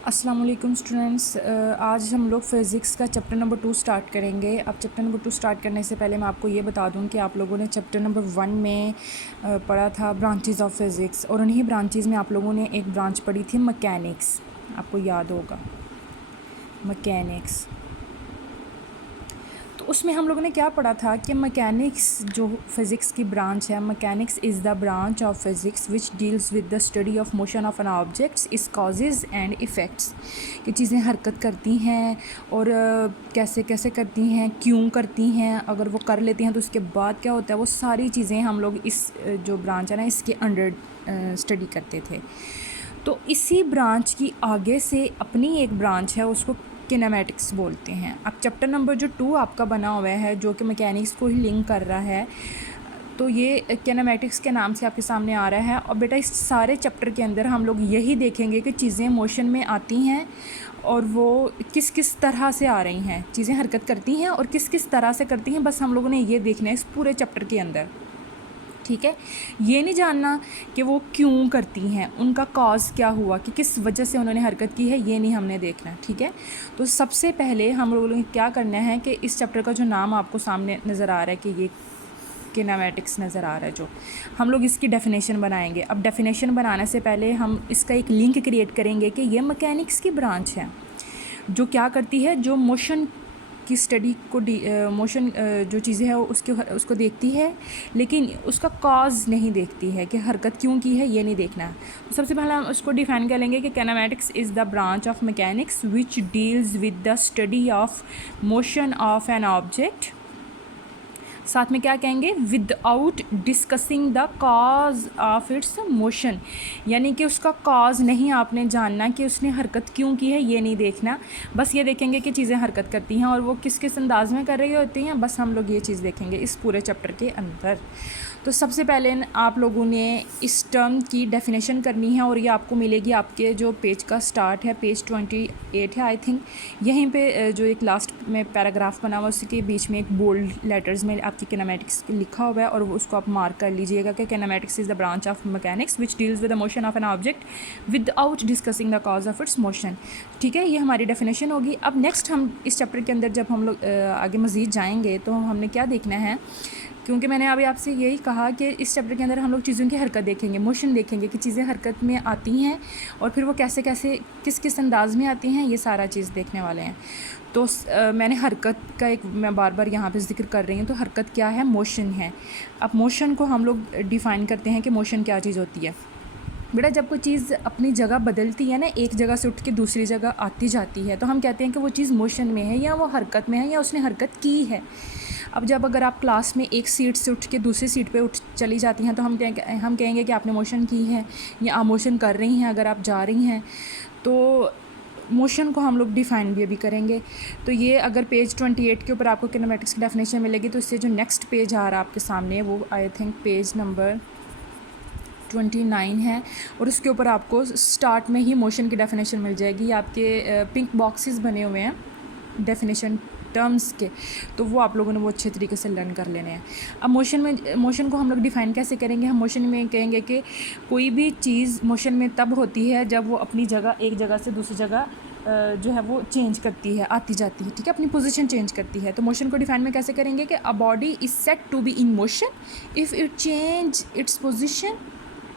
अस्सलाम वालेकुम स्टूडेंट्स। आज हम लोग फ़िज़िक्स का चैप्टर नंबर 2 स्टार्ट करेंगे। अब चैप्टर नंबर 2 स्टार्ट करने से पहले मैं आपको ये बता दूं कि आप लोगों ने चैप्टर नंबर 1 में पढ़ा था ब्रांचेस ऑफ फ़िज़िक्स, और उन्हीं ब्रांचेस में आप लोगों ने एक ब्रांच पढ़ी थी मैकेनिक्स। आपको याद होगा मैकेनिक्स। तो उसमें हम लोगों ने क्या पढ़ा था कि मैकेनिक्स जो फ़िज़िक्स की ब्रांच है, mechanics is the branch of physics which deals with the study of motion of an objects, its causes and effects. कि चीज़ें हरकत करती हैं और कैसे कैसे करती हैं, क्यों करती हैं, अगर वो कर लेती हैं तो उसके बाद क्या होता है, वो सारी चीज़ें हम लोग इस जो ब्रांच है ना इसके अंडर स्टडी करते थे। तो इसी ब्रांच की आगे से अपनी एक ब्रांच है, उसको किनेमैटिक्स बोलते हैं। अब चैप्टर नंबर जो 2 आपका बना हुआ है जो कि मैकेनिक्स को ही लिंक कर रहा है, तो ये किनेमैटिक्स के नाम से आपके सामने आ रहा है। और बेटा इस सारे चैप्टर के अंदर हम लोग यही देखेंगे कि चीज़ें मोशन में आती हैं और वो किस किस तरह से आ रही हैं, चीज़ें हरकत करती हैं और किस किस तरह से करती हैं। बस हम लोगों ने ये देखना है इस पूरे चैप्टर के अंदर, ठीक है। ये नहीं जानना कि वो क्यों करती हैं, उनका कॉज क्या हुआ, कि किस वजह से उन्होंने हरकत की है, ये नहीं हमने देखना, ठीक है। तो सबसे पहले हम लोगों ने क्या करना है कि इस चैप्टर का जो नाम आपको सामने नज़र आ रहा है कि ये किनेमैटिक्स नज़र आ रहा है, जो हम लोग इसकी डेफिनेशन बनाएंगे। अब डेफिनेशन बनाने से पहले हम इसका एक लिंक क्रिएट करेंगे कि ये मैकेनिक्स की ब्रांच है जो क्या करती है, जो मोशन की स्टडी को मोशन जो चीज़ें है उसको देखती है, लेकिन उसका कॉज नहीं देखती है कि हरकत क्यों की है, ये नहीं देखना है। तो सबसे पहले हम उसको डिफाइन कर लेंगे कि kinematics is the branch of mechanics which deals with the study of motion of an object. साथ में क्या कहेंगे, without discussing the cause of its motion, यानी कि उसका कॉज नहीं आपने जानना कि उसने हरकत क्यों की है, ये नहीं देखना। बस ये देखेंगे कि चीज़ें हरकत करती हैं और वो किस किस अंदाज में कर रही होती हैं, बस हम लोग ये चीज़ देखेंगे इस पूरे चैप्टर के अंदर। तो सबसे पहले आप लोगों ने इस टर्म की डेफिनेशन करनी है और ये आपको मिलेगी आपके जो पेज का स्टार्ट है, पेज 28 है आई थिंक। यहीं पे जो एक लास्ट में पैराग्राफ बना हुआ उसके बीच में एक बोल्ड लेटर्स में आपकी किनेमैटिक्स लिखा हुआ है और उसको आप मार्क कर लीजिएगा कि kinematics is the branch of mechanics which deals with the motion of an object without discussing the cause of its motion, ठीक है। ये हमारी डेफिनेशन होगी। अब नेक्स्ट हम इस चैप्टर के अंदर जब हम लोग आगे मज़ीद जाएंगे तो हमने क्या देखना है, क्योंकि मैंने अभी आपसे यही कहा कि इस चैप्टर के अंदर हम लोग चीज़ों की हरकत देखेंगे, मोशन देखेंगे कि चीज़ें हरकत में आती हैं और फिर वो कैसे कैसे किस किस अंदाज में आती हैं, ये सारा चीज़ देखने वाले हैं। तो मैंने हरकत का एक मैं बार बार यहाँ पे जिक्र कर रही हूँ। तो हरकत क्या है, मोशन है। अब मोशन को हम लोग डिफ़ाइन करते हैं कि मोशन क्या चीज़ होती है। बेटा जब कोई चीज़ अपनी जगह बदलती है ना, एक जगह से उठ के दूसरी जगह आती जाती है, तो हम कहते हैं कि वो चीज़ मोशन में है या वो हरकत में है या उसने हरकत की है। अब जब अगर आप क्लास में एक सीट से उठ के दूसरी सीट पे उठ चली जाती हैं तो हम कहेंगे कि आपने मोशन की है या आप मोशन कर रही हैं अगर आप जा रही हैं। तो मोशन को हम लोग डिफ़ाइन भी अभी करेंगे। तो ये अगर पेज 28 के ऊपर आपको किनेमैटिक्स की डेफिनेशन मिलेगी, तो इससे जो नेक्स्ट पेज आ रहा है आपके सामने वो आई थिंक पेज नंबर 29 है और उसके ऊपर आपको स्टार्ट में ही मोशन की डेफिनेशन मिल जाएगी। आपके पिंक बॉक्सेस बने हुए हैं डेफिनेशन टर्म्स के, तो वो आप लोगों ने वो अच्छे तरीके से लर्न कर लेने हैं। अब मोशन को हम लोग डिफ़ाइन कैसे करेंगे, हम मोशन में कहेंगे कि कोई भी चीज़ मोशन में तब होती है जब वो अपनी जगह एक जगह से दूसरी जगह जो है वो चेंज करती है, आती जाती है, ठीक है, अपनी पोजीशन चेंज करती है। तो मोशन को डिफाइन में कैसे करेंगे कि a body is said to be in motion if it change its position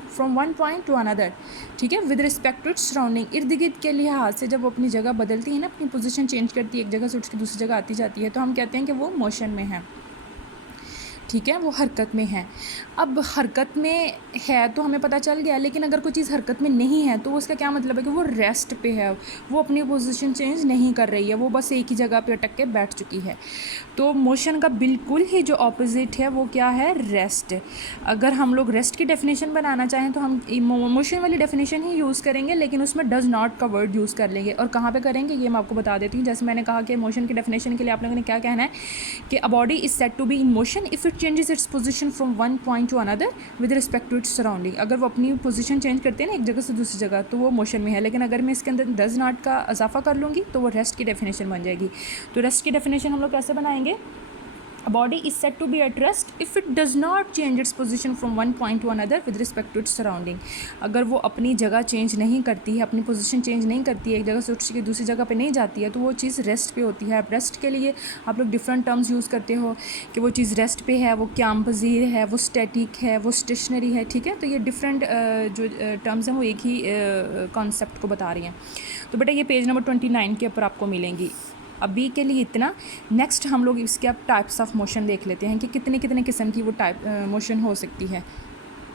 from one point to another, ठीक है, with respect to its surrounding. इर्द गिर्द के लिहाज से जब वो अपनी जगह बदलती है ना, अपनी पोजीशन चेंज करती है, एक जगह से उठ के दूसरी जगह आती जाती है, तो हम कहते हैं कि वो मोशन में है, ठीक है, वो हरकत में है। अब हरकत में है तो हमें पता चल गया, लेकिन अगर कोई चीज़ हरकत में नहीं है तो उसका क्या मतलब है कि वो रेस्ट पे है, वो अपनी पोजीशन चेंज नहीं कर रही है, वो बस एक ही जगह पे अटक के बैठ चुकी है। तो मोशन का बिल्कुल ही जो ऑपोजिट है वो क्या है, रेस्ट। अगर हम लोग रेस्ट की डेफिनेशन बनाना चाहें तो हम मोशन वाली डेफिनेशन ही यूज़ करेंगे, लेकिन उसमें डज़ नॉट का वर्ड यूज़ कर लेंगे। और कहाँ पे करेंगे ये मैं आपको बता देती हूँ। जैसे मैंने कहा कि मोशन की डेफिनेशन के लिए आप लोगों ने क्या कहना है कि a body is said to be in motion if it changes its position from one point to another with respect to its surrounding. अगर वो अपनी पोजीशन चेंज करते हैं ना एक जगह से दूसरी जगह, तो वो मोशन में है। लेकिन अगर मैं इसके अंदर डज़ नॉट का इजाफा कर लूँगी तो वो रेस्ट की डेफिनेशन बन जाएगी। तो रेस्ट की डेफिनेशन हम लोग कैसे बनाएंगे, A body is said to be at rest if it does not change its position from one point to another with respect to its surrounding. अगर वो अपनी जगह चेंज नहीं करती है, अपनी पोजीशन चेंज नहीं करती है, एक जगह से उठ के दूसरी जगह पे नहीं जाती है, तो वो चीज़ रेस्ट पे होती है. अब रेस्ट के लिए आप लोग डिफरेंट टर्म्स यूज़ करते हो कि वो चीज़ रेस्ट पे है, वो क्याम पजीर है, वो स्टैटिक है, वो स्टेशनरी है. ठीक है, तो ये डिफरेंट जो टर्म्स हैं वो एक ही कॉन्सेप्ट को बता रही हैं. तो बेटा ये पेज नंबर 29 के ऊपर आपको मिलेंगी. अभी के लिए इतना. नेक्स्ट हम लोग इसके अब टाइप्स ऑफ मोशन देख लेते हैं कि कितने कितने किस्म की वो टाइप मोशन हो सकती है.